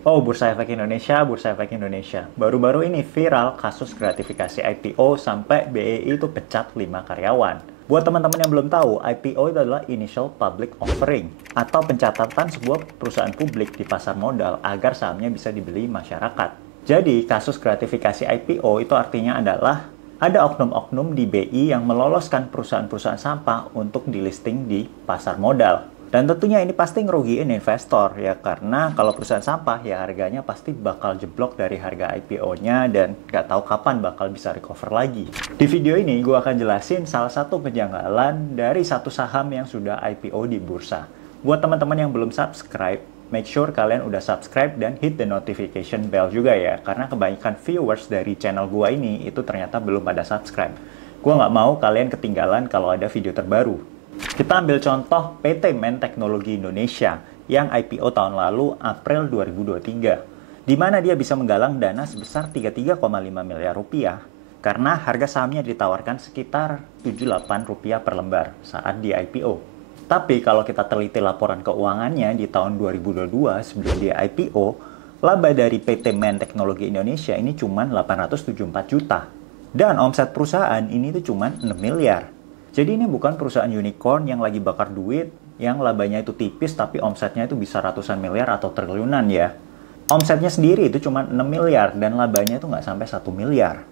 Oh, Bursa Efek Indonesia, Bursa Efek Indonesia. Baru-baru ini viral kasus gratifikasi IPO sampai BEI itu pecat 5 karyawan. Buat teman-teman yang belum tahu, IPO itu adalah Initial Public Offering atau pencatatan sebuah perusahaan publik di pasar modal agar sahamnya bisa dibeli masyarakat. Jadi, kasus gratifikasi IPO itu artinya adalah ada oknum-oknum di BI yang meloloskan perusahaan-perusahaan sampah untuk di-listing di pasar modal. Dan tentunya ini pasti ngerugiin investor ya, karena kalau perusahaan sampah ya harganya pasti bakal jeblok dari harga IPO-nya dan nggak tahu kapan bakal bisa recover lagi. Di video ini gue akan jelasin salah satu kejanggalan dari satu saham yang sudah IPO di bursa. Buat teman-teman yang belum subscribe, make sure kalian udah subscribe dan hit the notification bell juga ya, karena kebanyakan viewers dari channel gue ini itu ternyata belum pada subscribe. Gue nggak mau kalian ketinggalan kalau ada video terbaru. Kita ambil contoh PT Men Teknologi Indonesia yang IPO tahun lalu April 2023, di mana dia bisa menggalang dana sebesar 33,5 miliar rupiah karena harga sahamnya ditawarkan sekitar 78 rupiah per lembar saat di IPO. Tapi kalau kita teliti laporan keuangannya di tahun 2022 sebelum dia IPO, laba dari PT Men Teknologi Indonesia ini cuma 874 juta. Dan omset perusahaan ini tuh cuma 6 miliar. Jadi ini bukan perusahaan unicorn yang lagi bakar duit, yang labanya itu tipis tapi omsetnya itu bisa ratusan miliar atau triliunan ya. Omsetnya sendiri itu cuma 6 miliar dan labanya itu nggak sampai 1 miliar.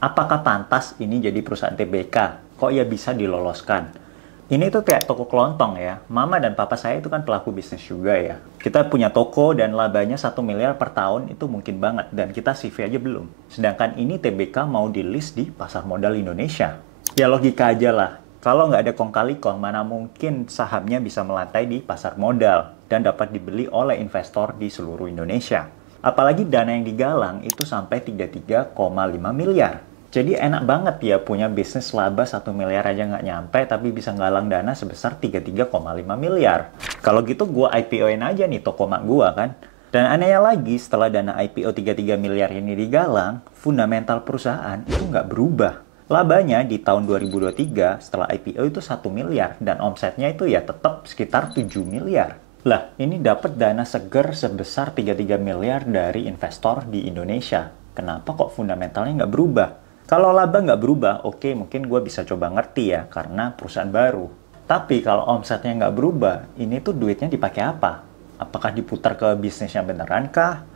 Apakah pantas ini jadi perusahaan TBK? Kok ya bisa diloloskan? Ini tuh kayak toko kelontong ya. Mama dan papa saya itu kan pelaku bisnis juga ya. Kita punya toko dan labanya 1 miliar per tahun itu mungkin banget. Dan kita CV aja belum. Sedangkan ini TBK mau di-list di pasar modal Indonesia. Ya logika aja lah. Kalau nggak ada kong kali kong, mana mungkin sahamnya bisa melantai di pasar modal dan dapat dibeli oleh investor di seluruh Indonesia. Apalagi dana yang digalang itu sampai 33,5 miliar. Jadi enak banget ya punya bisnis laba 1 miliar aja nggak nyampe, tapi bisa galang dana sebesar 33,5 miliar. Kalau gitu gue IPO-in aja nih toko mak gue kan. Dan anehnya lagi, setelah dana IPO 33 miliar ini digalang, fundamental perusahaan itu nggak berubah. Labanya di tahun 2023 setelah IPO itu 1 miliar dan omsetnya itu ya tetap sekitar 7 miliar. Lah, ini dapat dana seger sebesar 33 miliar dari investor di Indonesia. Kenapa kok fundamentalnya nggak berubah? Kalau laba nggak berubah, oke mungkin gue bisa coba ngerti ya karena perusahaan baru. Tapi kalau omsetnya nggak berubah, ini tuh duitnya dipakai apa? Apakah diputar ke bisnisnya beneran kah?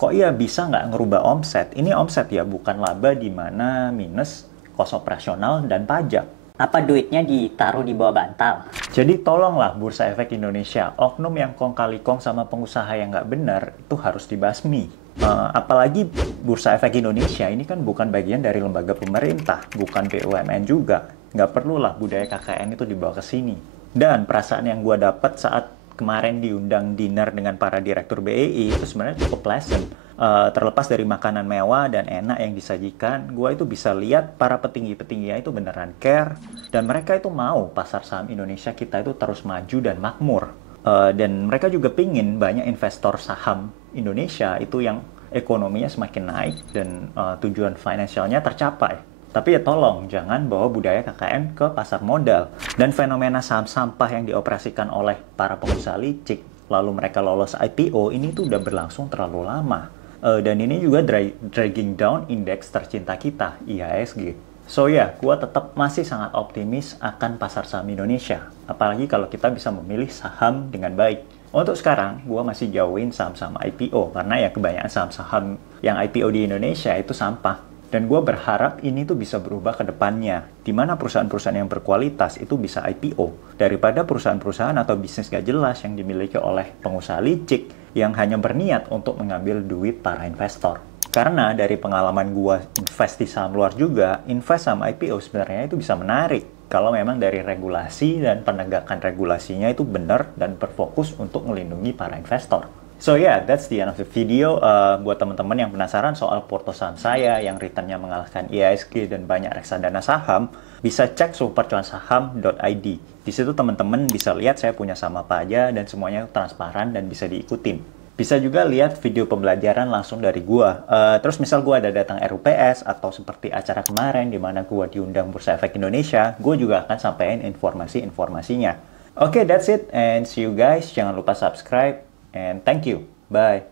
Kok ya bisa nggak ngerubah omset? Ini omset ya, bukan laba di mana minus kos operasional dan pajak. Apa duitnya ditaruh di bawah bantal? Jadi tolonglah Bursa Efek Indonesia, oknum yang kong kali kong sama pengusaha yang nggak benar itu harus dibasmi. Apalagi Bursa Efek Indonesia ini kan bukan bagian dari lembaga pemerintah, bukan BUMN juga. Nggak perlulah budaya KKN itu dibawa ke sini. Dan perasaan yang gue dapat saat kemarin diundang dinner dengan para direktur BEI itu sebenarnya cukup pleasant. Terlepas dari makanan mewah dan enak yang disajikan, gue itu bisa lihat para petinggi-petingginya itu beneran care dan mereka itu mau pasar saham Indonesia kita itu terus maju dan makmur. Dan mereka juga pingin banyak investor saham Indonesia itu yang ekonominya semakin naik dan tujuan finansialnya tercapai. Tapi ya tolong, jangan bawa budaya KKN ke pasar modal. Dan fenomena saham sampah yang dioperasikan oleh para pengusaha licik, lalu mereka lolos IPO, ini tuh udah berlangsung terlalu lama. Dan ini juga dragging down indeks tercinta kita, IHSG. So ya, gue tetap masih sangat optimis akan pasar saham Indonesia. Apalagi kalau kita bisa memilih saham dengan baik. Untuk sekarang, gue masih jauhin saham-saham IPO, karena ya kebanyakan saham-saham yang IPO di Indonesia itu sampah. Dan gue berharap ini tuh bisa berubah ke depannya, di mana perusahaan-perusahaan yang berkualitas itu bisa IPO, daripada perusahaan-perusahaan atau bisnis gak jelas yang dimiliki oleh pengusaha licik yang hanya berniat untuk mengambil duit para investor. Karena dari pengalaman gue invest di saham luar juga, invest saham IPO sebenarnya itu bisa menarik, kalau memang dari regulasi dan penegakan regulasinya itu benar dan berfokus untuk melindungi para investor. So yeah, that's the end of the video. Buat teman-teman yang penasaran soal porto saham saya yang returnnya mengalahkan IHSG dan banyak reksadana saham, bisa cek supercuansaham.id. Di situ teman-teman bisa lihat saya punya saham apa aja dan semuanya transparan dan bisa diikutin. Bisa juga lihat video pembelajaran langsung dari gua. Terus misal gua ada datang RUPS atau seperti acara kemarin di mana gua diundang Bursa Efek Indonesia, gua juga akan sampaikan informasi-informasinya. Oke, that's it and see you guys. Jangan lupa subscribe. And thank you. Bye.